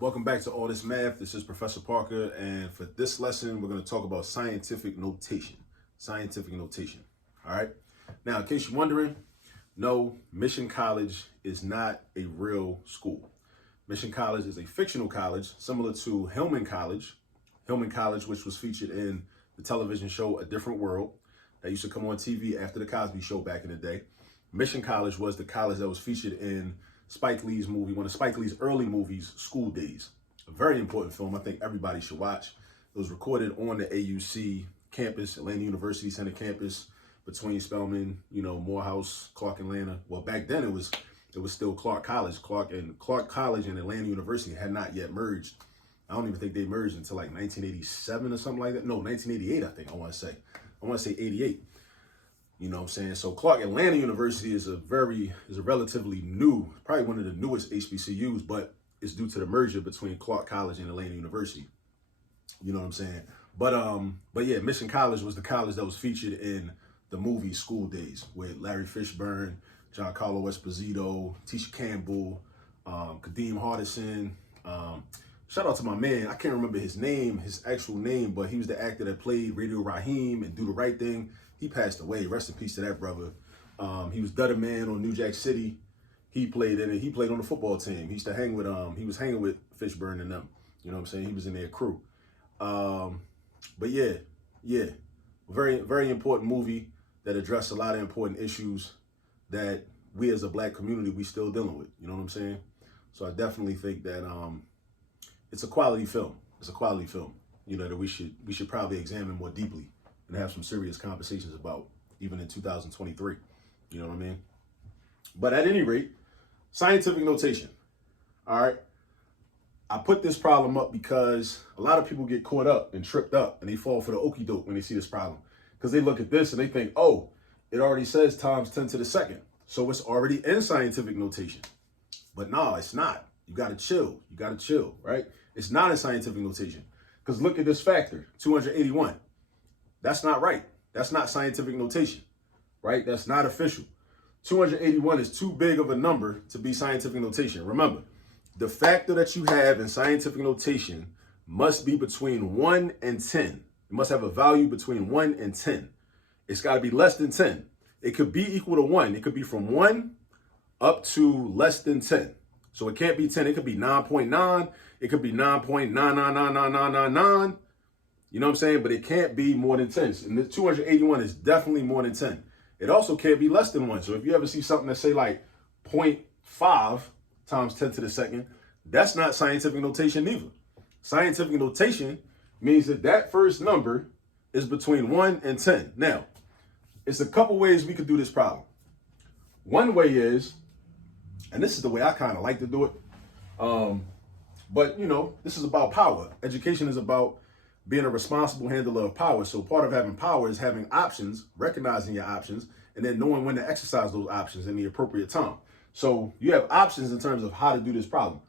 Welcome back to All This Math. This is Professor Parker, and for this lesson, we're going to talk about scientific notation. Scientific notation. All right. Now, in case you're wondering, no, Mission College is not a real school. Mission College is a fictional college similar to Hillman College. Hillman College, which was featured in the television show A Different World, that used to come on TV after the Cosby Show back in the day. Mission College was the college that was featured in Spike Lee's movie, one of Spike Lee's early movies, School Days. A very important film I think everybody should watch. It was recorded on the AUC campus, Atlanta University Center campus, between Spelman, Morehouse, Clark, Atlanta. Well, back then it was still Clark College. Clark College and Atlanta University had not yet merged. I don't even think they merged until like 1987 or something like that. No, 1988, I think I want to say 88. You know what I'm saying? So Clark Atlanta University is a relatively new, probably one of the newest HBCUs, but it's due to the merger between Clark College and Atlanta University. You know what I'm saying? But yeah, Mission College was the college that was featured in the movie School Days with Larry Fishburne, Giancarlo Esposito, Tisha Campbell, Kadeem Hardison. Shout out to my man. I can't remember his actual name, but he was the actor that played Radio Raheem and Do the Right Thing. He passed away. Rest in peace to that brother. He was Dudder Man on New Jack City. He played in it. He played on the football team. He used to hang with he was hanging with Fishburne and them. You know what I'm saying? He was in their crew. But yeah. Very, very important movie that addressed a lot of important issues that we as a black community, we still dealing with. You know what I'm saying? So I definitely think that it's a quality film. It's a quality film, that we should probably examine more deeply and have some serious conversations about, even in 2023. You know what I mean? But at any rate, scientific notation. All right. I put this problem up because a lot of people get caught up and tripped up and they fall for the okie doke when they see this problem. Because they look at this and they think, oh, it already says times 10 to the second. So it's already in scientific notation. But no, it's not. You got to chill. You got to chill, right? It's not in scientific notation. Because look at this factor, 281. That's not right. That's not scientific notation, right? That's not official. 281 is too big of a number to be scientific notation. Remember, the factor that you have in scientific notation must be between 1 and 10. It must have a value between 1 and 10. It's got to be less than 10. It could be equal to 1. It could be from 1 up to less than 10. So it can't be 10. It could be 9.9. It could be 9.9999999. You know what I'm saying? But it can't be more than 10. And the 281 is definitely more than 10. It also can't be less than 1. So if you ever see something that say like 0.5 times 10 to the second, that's not scientific notation either. Scientific notation means that first number is between 1 and 10. Now, it's a couple ways we could do this problem. One way is, and this is the way I kind of like to do it, but this is about power. Education is about being a responsible handler of power. So part of having power is having options, recognizing your options, and then knowing when to exercise those options in the appropriate time. So you have options in terms of how to do this problem.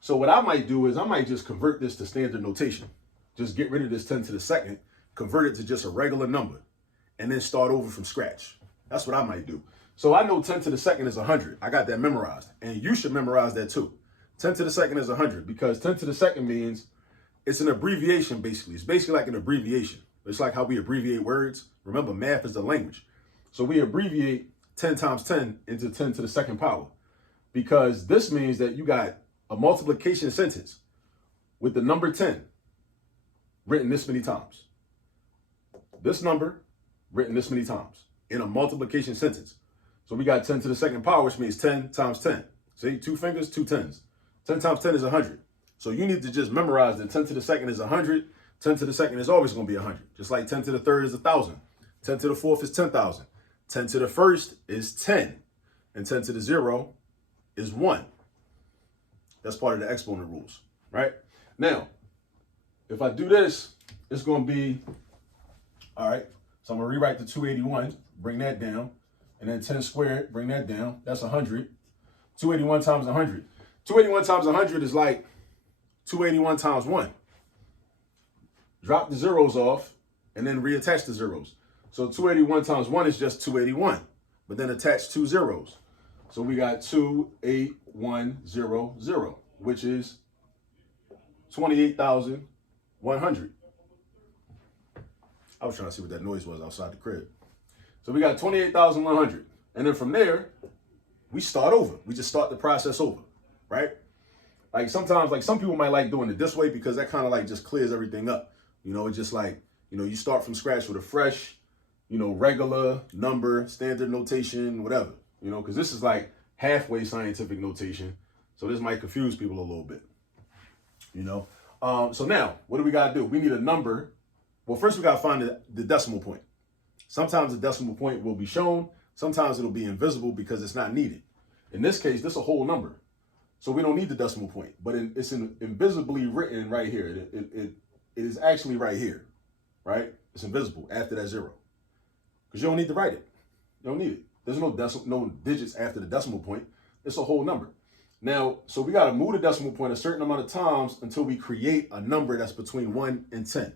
So what I might do is I might just convert this to standard notation. Just get rid of this 10 to the second, convert it to just a regular number, and then start over from scratch. That's what I might do. So I know 10 to the second is 100. I got that memorized. And you should memorize that too. 10 to the second is 100 because 10 to the second means it's an abbreviation, basically. It's basically like an abbreviation. It's like how we abbreviate words. Remember, math is the language. So we abbreviate 10 times 10 into 10 to the second power because this means that you got a multiplication sentence with the number 10 written this many times. This number written this many times in a multiplication sentence. So we got 10 to the second power, which means 10 times 10. See, 2 fingers, 2 tens. 10 times 10 is 100. So you need to just memorize that 10 to the second is 100. 10 to the second is always going to be 100. Just like 10 to the third is 1,000. 10 to the fourth is 10,000. 10 to the first is 10. And 10 to the 0 is 1. That's part of the exponent rules, right? Now, if I do this, it's going to be, all right, so I'm going to rewrite the 281, bring that down, and then 10 squared, bring that down. That's 100. 281 times 100. 281 times 100 is like 281 times 1. Drop the zeros off and then reattach the zeros. So 281 times 1 is just 281, but then attach 2 zeros. So we got 28100, which is 28,100. I was trying to see what that noise was outside the crib. So we got 28,100. And then from there, we start over. We just start the process over, right? Like sometimes, like some people might like doing it this way because that kind of like just clears everything up. You know, it's just like, you know, you start from scratch with a fresh, you know, regular number, standard notation, whatever, you know, because this is like halfway scientific notation. So this might confuse people a little bit, you know. So now, what do we got to do? We need a number. Well, first we got to find the decimal point. Sometimes the decimal point will be shown. Sometimes it'll be invisible because it's not needed. In this case, this is a whole number. So we don't need the decimal point, but it's invisibly written right here. It is actually right here, right? It's invisible after that zero because you don't need to write it. You don't need it. There's no digits after the decimal point. It's a whole number. Now, so we got to move the decimal point a certain amount of times until we create a number that's between 1 and 10.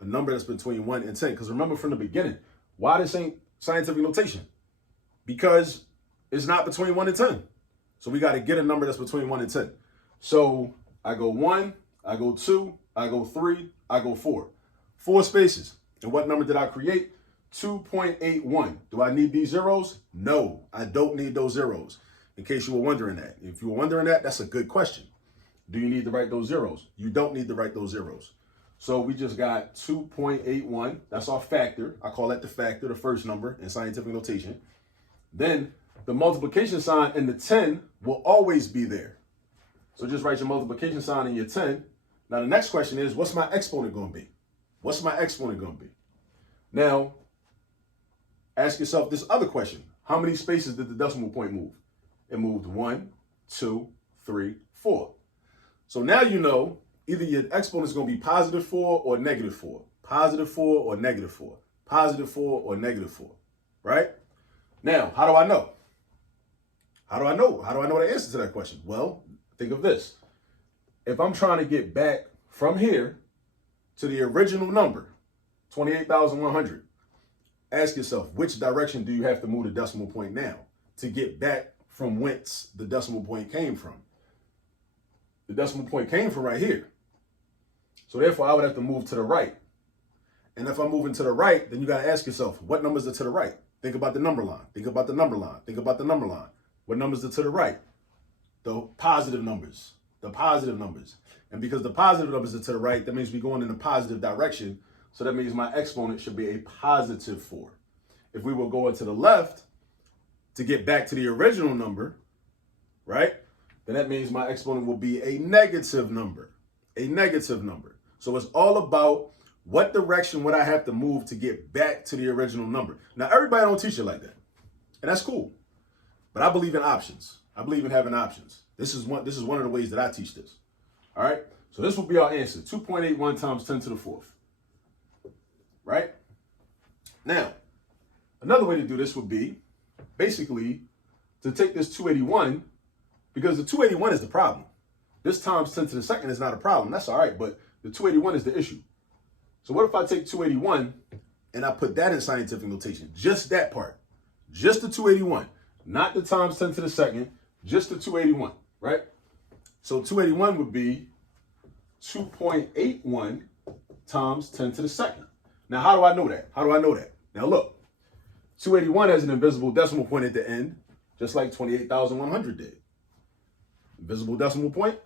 A number that's between 1 and 10. Because remember from the beginning, why this ain't scientific notation? Because it's not between 1 and 10. So we got to get a number that's between 1 and 10. So I go 1, I go 2, I go 3, I go 4. 4 spaces. And what number did I create? 2.81. Do I need these zeros? No, I don't need those zeros. In case you were wondering that. If you were wondering that, that's a good question. Do you need to write those zeros? You don't need to write those zeros. So we just got 2.81. That's our factor. I call that the factor, the first number in scientific notation. Then the multiplication sign and the 10 will always be there. So just write your multiplication sign and your 10. Now the next question is, what's my exponent going to be? What's my exponent going to be? Now, ask yourself this other question. How many spaces did the decimal point move? It moved 1, 2, 3, 4. So now you know either your exponent is going to be positive 4 or negative 4. Positive 4 or negative 4. Positive 4 or negative 4. Right? Now, how do I know? How do I know? How do I know the answer to that question? Well, think of this. If I'm trying to get back from here to the original number, 28,100, ask yourself, which direction do you have to move the decimal point now to get back from whence the decimal point came from? The decimal point came from right here. So therefore, I would have to move to the right. And if I'm moving to the right, then you got to ask yourself, what numbers are to the right? Think about the number line. Think about the number line. Think about the number line. What numbers are to the right? The positive numbers. The positive numbers. And because the positive numbers are to the right, that means we're going in a positive direction. So that means my exponent should be a positive 4. If we were going to the left to get back to the original number, right? Then that means my exponent will be a negative number. A negative number. So it's all about what direction would I have to move to get back to the original number. Now, everybody don't teach it like that. And that's cool. But I believe in options. I believe in having options. This is one of the ways that I teach this. All right? So this will be our answer. 2.81 times 10 to the 4th. Right? Now, another way to do this would be basically to take this 281, because the 281 is the problem. This times 10 to the second is not a problem. That's all right, but the 281 is the issue. So what if I take 281 and I put that in scientific notation? Just that part. Just the 281. Not the times 10 to the second. Just the 281, right? So 281 would be 2.81 times 10 to the second. Now, how do I know that? How do I know that? Now, look. 281 has an invisible decimal point at the end, just like 28,100 did. Invisible decimal point,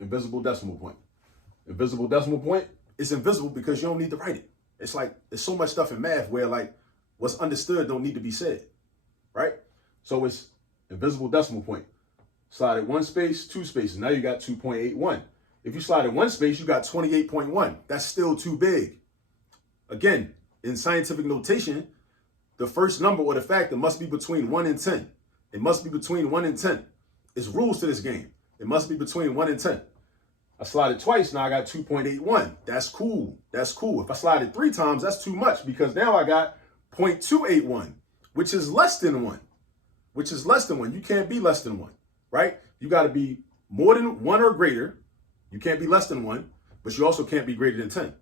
invisible decimal point. Invisible decimal point, it's invisible because you don't need to write it. It's like, there's so much stuff in math where like what's understood don't need to be said, right? So it's invisible decimal point. Slide it 1 space, 2 spaces. Now you got 2.81. If you slide it 1 space, you got 28.1. That's still too big. Again, in scientific notation, the first number or the factor must be between 1 and 10. It must be between 1 and 10. It's rules to this game. It must be between 1 and 10. I slide it twice, now I got 2.81. That's cool. That's cool. If I slide it 3 times, that's too much because now I got 0.281, which is less than 1. Which is less than 1. You can't be less than 1, right? You got to be more than 1 or greater. You can't be less than 1, but you also can't be greater than 10.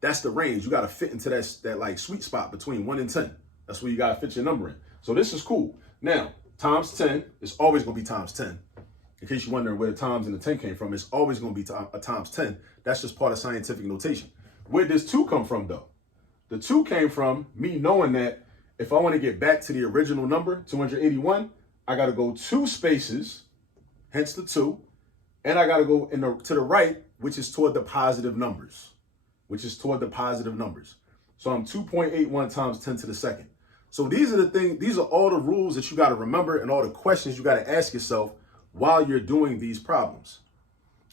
That's the range. You got to fit into that like sweet spot between 1 and 10. That's where you got to fit your number in. So this is cool. Now, times 10 is always going to be times 10. in case you're wondering where the times and the 10 came from, it's always going to be a times 10. That's just part of scientific notation. Where does 2 come from, though? The 2 came from me knowing that if I want to get back to the original number, 281, I got to go 2 spaces, hence the 2, and I got to go to the right, which is toward the positive numbers, So I'm 2.81 times 10 to the second. So these are all the rules that you got to remember and all the questions you got to ask yourself while you're doing these problems.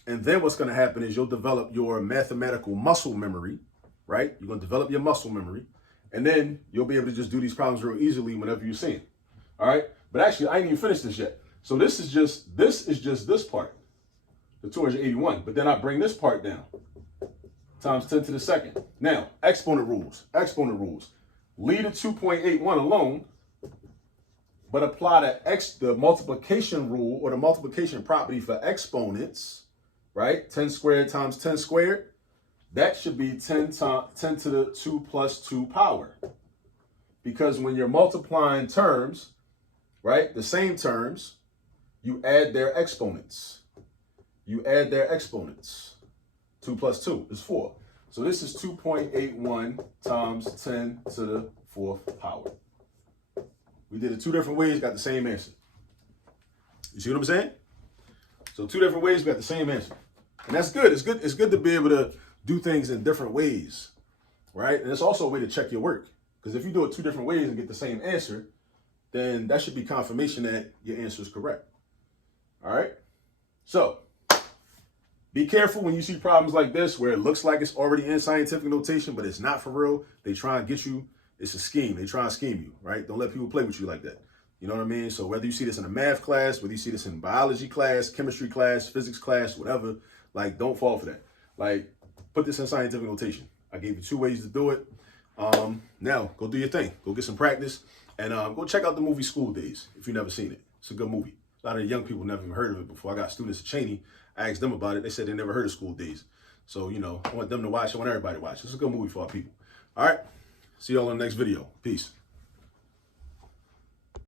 And then what's going to happen is you'll develop your mathematical muscle memory, right? You're going to develop your muscle memory, and then you'll be able to just do these problems real easily whenever you see them. All right? But actually, I ain't even finished this yet. So this is just this part, the 281. But then I bring this part down, times 10 to the second. Now, exponent rules. Leave the 2.81 alone, but apply the multiplication rule or the multiplication property for exponents, right? 10 squared times 10 squared. That should be 10 to the 2 plus 2 power. Because when you're multiplying terms, right, the same terms, you add their exponents. 2 plus 2 is 4. So this is 2.81 times 10 to the 4th power. We did it 2 different ways, got the same answer. You see what I'm saying? So 2 different ways, we got the same answer. And that's good. It's good to be able to do things in different ways, right? And it's also a way to check your work. Because if you do it 2 different ways and get the same answer, then that should be confirmation that your answer is correct. All right? So be careful when you see problems like this where it looks like it's already in scientific notation, but it's not for real. They try and get you. It's a scheme. They try and scheme you, right? Don't let people play with you like that. You know what I mean? So whether you see this in a math class, whether you see this in biology class, chemistry class, physics class, whatever, like, don't fall for that. Like, put this in scientific notation. I gave you 2 ways to do it. Now, go do your thing. Go get some practice. And go check out the movie School Days if you've never seen it. It's a good movie. A lot of the young people never even heard of it before. I got students at Cheney. I asked them about it. They said they never heard of School Days. So, you know, I want them to watch. I want everybody to watch. It's a good movie for our people. All right. See y'all in the next video. Peace.